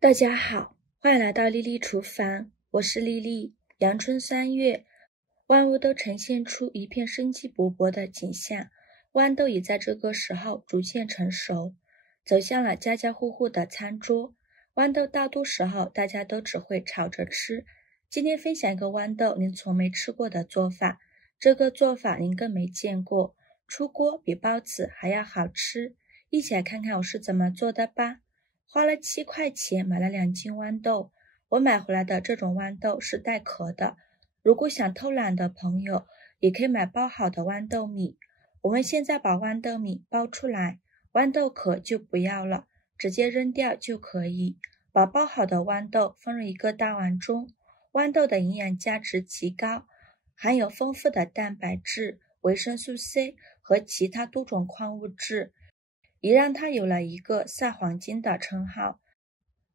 大家好，欢迎来到丽丽厨房，我是丽丽。阳春3月，万物都呈现出一片生机勃勃的景象，豌豆也在这个时候逐渐成熟，走向了家家户户的餐桌。豌豆大多时候大家都只会炒着吃，今天分享一个豌豆您从没吃过的做法，这个做法您更没见过，出锅比包子还要好吃，一起来看看我是怎么做的吧。花了7块钱买了2斤豌豆，我买回来的这种豌豆是带壳的，如果想偷懒的朋友也可以买包好的豌豆米。我们现在把豌豆米包出来，豌豆壳就不要了，直接扔掉就可以。把包好的豌豆放入一个大碗中，豌豆的营养价值极高，含有丰富的蛋白质、维生素 C 和其他多种矿物质，也让它有了一个赛黄金的称号。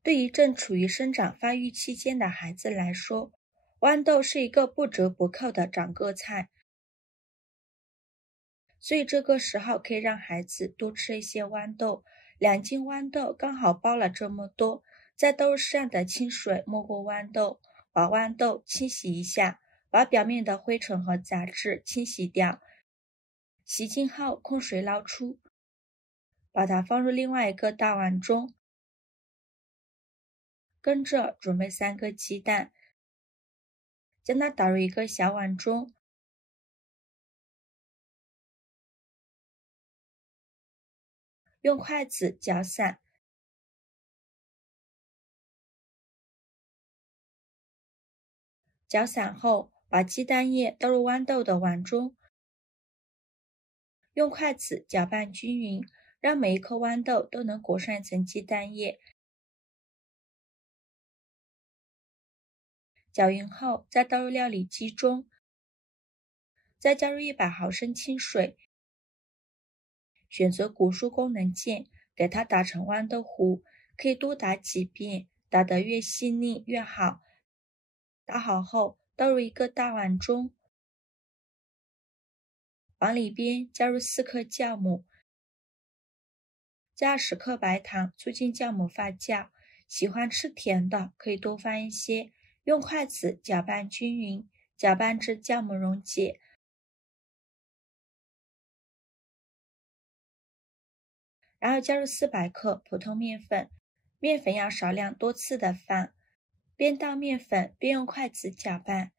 对于正处于生长发育期间的孩子来说，豌豆是一个不折不扣的长个菜，所以这个时候可以让孩子多吃一些豌豆。2斤豌豆刚好包了这么多，再倒入适量的清水没过豌豆，把豌豆清洗一下，把表面的灰尘和杂质清洗掉。洗净后控水捞出，把它放入另外一个大碗中，跟着准备3个鸡蛋，将它打入一个小碗中，用筷子搅散，搅散后把鸡蛋液倒入豌豆的碗中，用筷子搅拌均匀，让每一颗豌豆都能裹上一层鸡蛋液。搅匀后再倒入料理机中，再加入100毫升清水，选择果蔬功能键，给它打成豌豆糊，可以多打几遍，打得越细腻越好。打好后倒入一个大碗中，往里边加入4克酵母，加10克白糖，促进酵母发酵。喜欢吃甜的可以多放一些，用筷子搅拌均匀，搅拌至酵母溶解。然后加入400克普通面粉，面粉要少量多次的放，边倒面粉边用筷子搅拌，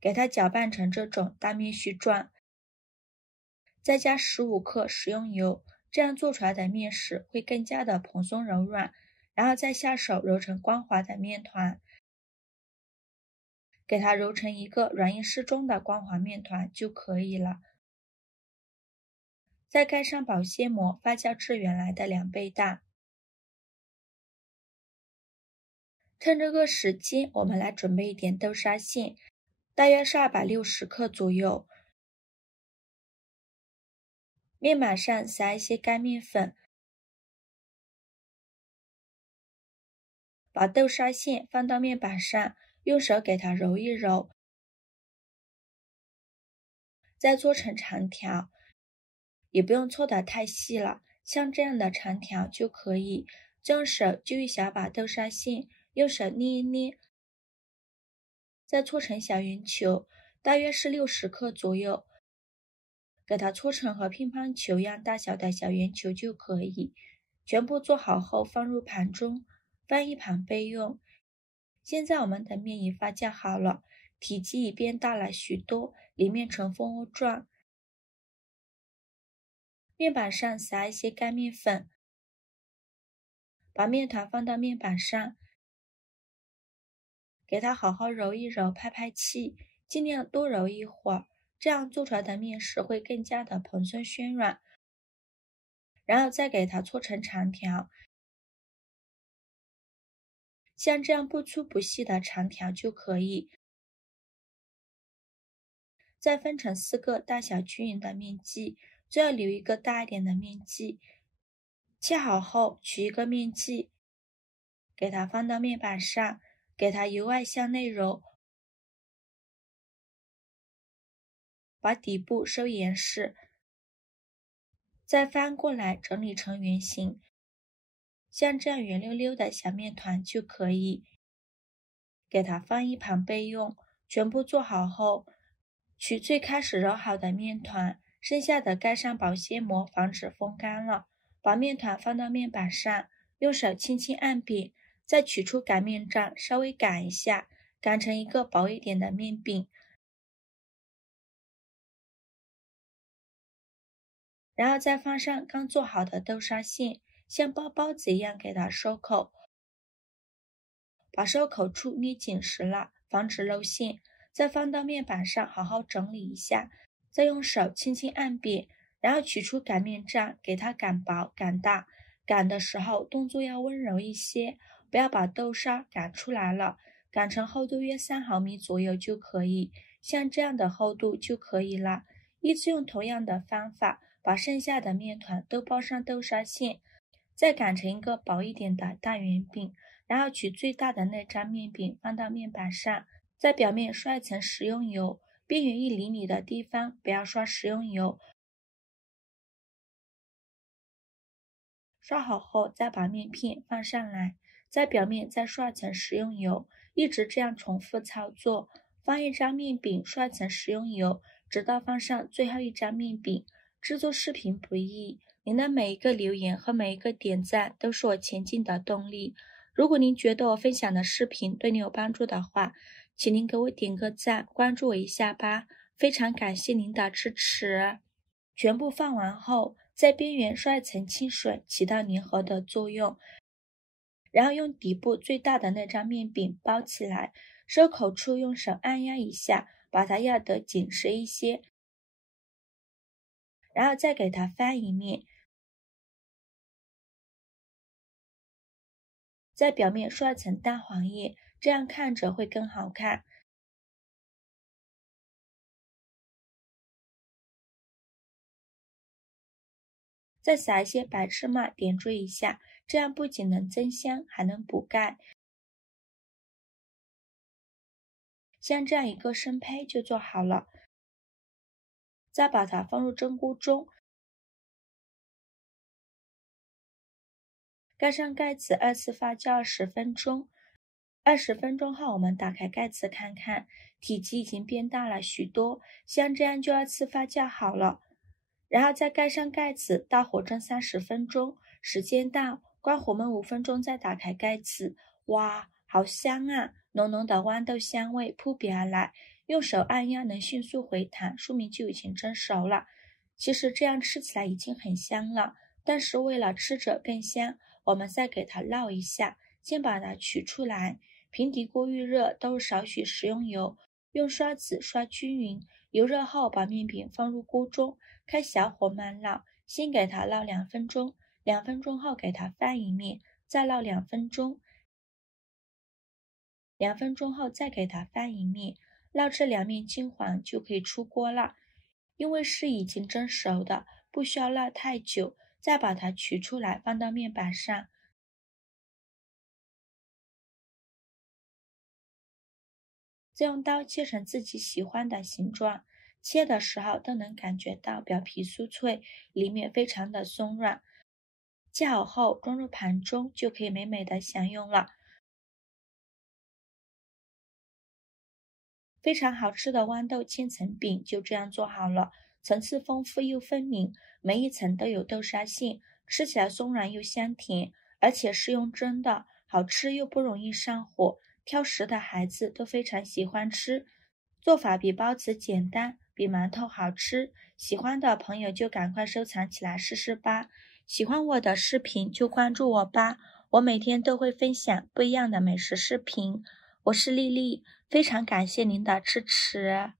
给它搅拌成这种大面絮状。再加15克食用油，这样做出来的面食会更加的蓬松柔软，然后再下手揉成光滑的面团，给它揉成一个软硬适中的光滑面团就可以了。再盖上保鲜膜，发酵至原来的2倍大。趁这个时间，我们来准备一点豆沙馅，大约是260克左右。面板上撒一些干面粉，把豆沙馅放到面板上，用手给它揉一揉，再搓成长条，也不用搓得太细了，像这样的长条就可以。用手揪一小把豆沙馅，用手捏一捏，再搓成小圆球，大约是60克左右，给它搓成和乒乓球一样大小的小圆球就可以。全部做好后放入盘中，放一旁备用。现在我们的面已发酵好了，体积已变大了许多，里面呈蜂窝状。面板上撒一些干面粉，把面团放到面板上，给它好好揉一揉，拍拍气，尽量多揉一会儿，这样做出来的面食会更加的蓬松暄软。然后再给它搓成长条，像这样不粗不细的长条就可以。再分成4个大小均匀的面剂，最好留一个大一点的面剂。切好后取一个面剂，给它放到面板上，给它由外向内揉，把底部收严实，再翻过来整理成圆形，像这样圆溜溜的小面团就可以。给它放一旁备用。全部做好后，取最开始揉好的面团，剩下的盖上保鲜膜，防止风干了。把面团放到面板上，用手轻轻按扁，再取出擀面杖，稍微擀一下，擀成一个薄一点的面饼。然后再放上刚做好的豆沙馅，像包包子一样给它收口，把收口处捏紧实了，防止露馅。再放到面板上好好整理一下，再用手轻轻按扁，然后取出擀面杖，给它擀薄擀大。擀的时候动作要温柔一些，不要把豆沙擀出来了，擀成厚度约3毫米左右就可以，像这样的厚度就可以了。依次用同样的方法，把剩下的面团都包上豆沙馅，再擀成一个薄一点的大圆饼，然后取最大的那张面饼放到面板上，在表面刷一层食用油，边缘1厘米的地方不要刷食用油。刷好后再把面片放上来，在表面再刷层食用油，一直这样重复操作。放一张面饼，刷层食用油，直到放上最后一张面饼。制作视频不易，您的每一个留言和每一个点赞都是我前进的动力。如果您觉得我分享的视频对你有帮助的话，请您给我点个赞，关注我一下吧，非常感谢您的支持。全部放完后，在边缘刷一层清水，起到粘合的作用。然后用底部最大的那张面饼包起来，收口处用手按压一下，把它压得紧实一些。然后再给它翻一面，在表面刷一层蛋黄液，这样看着会更好看。再撒一些白芝麻点缀一下，这样不仅能增香，还能补钙。像这样一个生胚就做好了，再把它放入蒸锅中，盖上盖子，2次发酵10分钟。20分钟后，我们打开盖子看看，体积已经变大了许多，像这样就2次发酵好了。然后再盖上盖子，大火蒸30分钟，时间到，关火焖5分钟，再打开盖子。哇，好香啊！浓浓的豌豆香味扑鼻而来，用手按压能迅速回弹，说明就已经蒸熟了。其实这样吃起来已经很香了，但是为了吃着更香，我们再给它烙一下，先把它取出来。平底锅预热，倒入少许食用油，用刷子刷均匀。油热后，把面饼放入锅中，开小火慢烙，先给它烙2分钟，2分钟后给它翻一面，再烙2分钟，2分钟后再给它翻一面，烙至2面金黄就可以出锅了。因为是已经蒸熟的，不需要烙太久，再把它取出来放到面板上。再用刀切成自己喜欢的形状，切的时候都能感觉到表皮酥脆，里面非常的松软。切好后装入盘中，就可以美美的享用了。非常好吃的豌豆千层饼就这样做好了，层次丰富又分明，每一层都有豆沙馅，吃起来松软又香甜，而且是用蒸的，好吃又不容易上火。挑食的孩子都非常喜欢吃，做法比包子简单，比馒头好吃。喜欢的朋友就赶快收藏起来试试吧。喜欢我的视频就关注我吧，我每天都会分享不一样的美食视频。我是丽丽，非常感谢您的支持。